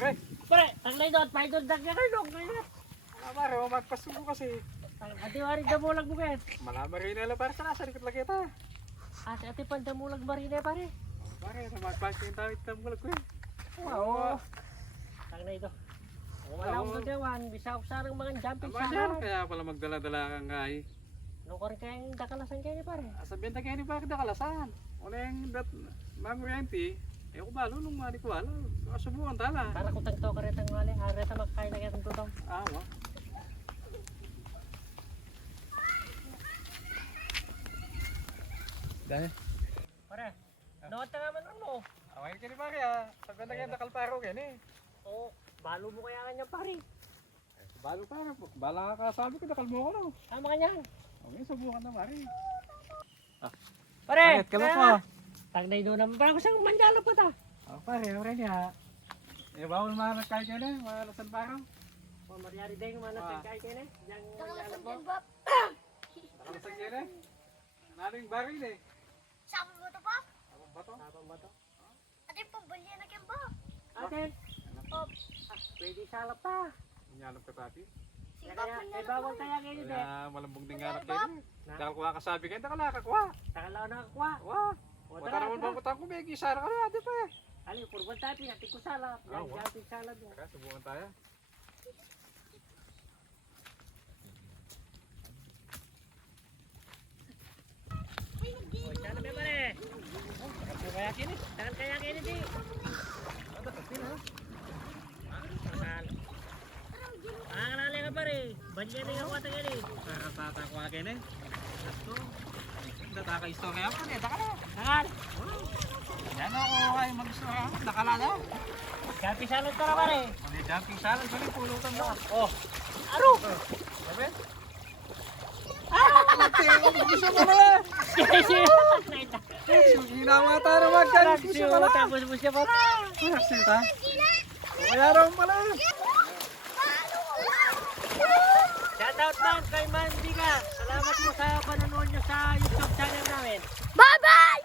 Pre, Pare, taglay doon, paidol dagya kayo dong. pare, magpasuko kasi. Ati wari damulag mo kayo. Malamar rin nila para sa nasa likod lagi ito. Ati pan damulag marina pare. Pare, magpasuko yung tawid na mulag ko eh. Oo. Taglay doon. Wala akong gagawan, bisa ako sarang mga jumping Ama sana. kaya pala magdala-dala kang ngay. Nung kore kayong dakalasan kayo ni pare. Sabihan tayo ni bakit nakalasan. Una yung dat mamurienti. Eh ko balo nung mali ko wala. Subukan tala. Para kung tagto ka rin ang mali, harita magkain na kaya itong tutong. Wa. Dahil. Pare, noon ka naman ano. Away ka ni pare ah. Sabihan tayo nakalparo ka ni. Oo, balo mo kaya kanya pare. Balo pa na po. Bala ka sabi ko nakalmo ko na. Tama ka niyan. Okay, subukan na pare. Pare, Bakit ka mo? taglay doon naman. Parang kusang manjalo pa ta. Pare, okay niya. Eh bawal mga nagkain ka na. Mga lasan parang. O, maryari din, manat kay kayo na. Yang manjalo po. Nakalasan ka na. Naring baril eh. Sabi mo ito pa? Abang bato. Tapang ba to? Ate, pambalya na kyan ba? Ate, pwede salap ta. Inyanap ka tati. Kaya bawal kaya kayo din. Kaya malambong din nga kayo. Dahil kuha ka sabi kayo, nakala ka kuha. Takalaw na kakuha. Wah. Wala naman bang utang ko, may gisara ka na, di pa eh. Ali, purban tayo, natin ko salap. Yang jumping salap mo. Tara, subukan tayo. O, sana may pare. Takal kaya kini. Takal kaya kini di. Ada kapil ha? Takal. Pangalala ka pare. Banyan na yung watang yan eh. Tata ko akin eh. Gusto. Tataka istorya ako eh, taka na. Takal. Yan ako kayo mag-istorya ako, nakala na. Jumping salap ka na pare. May jumping salad, sorry, pulutan mo. Oh. Aro. Sabi? Gusto mo na. Ginawa tayo na magkano. Gusto mo na. Tapos mo siya pare. Sita. Kaya raw pala. Shoutout lang kay Mandiga. Salamat po sa panonood nyo sa YouTube channel namin. Bye-bye!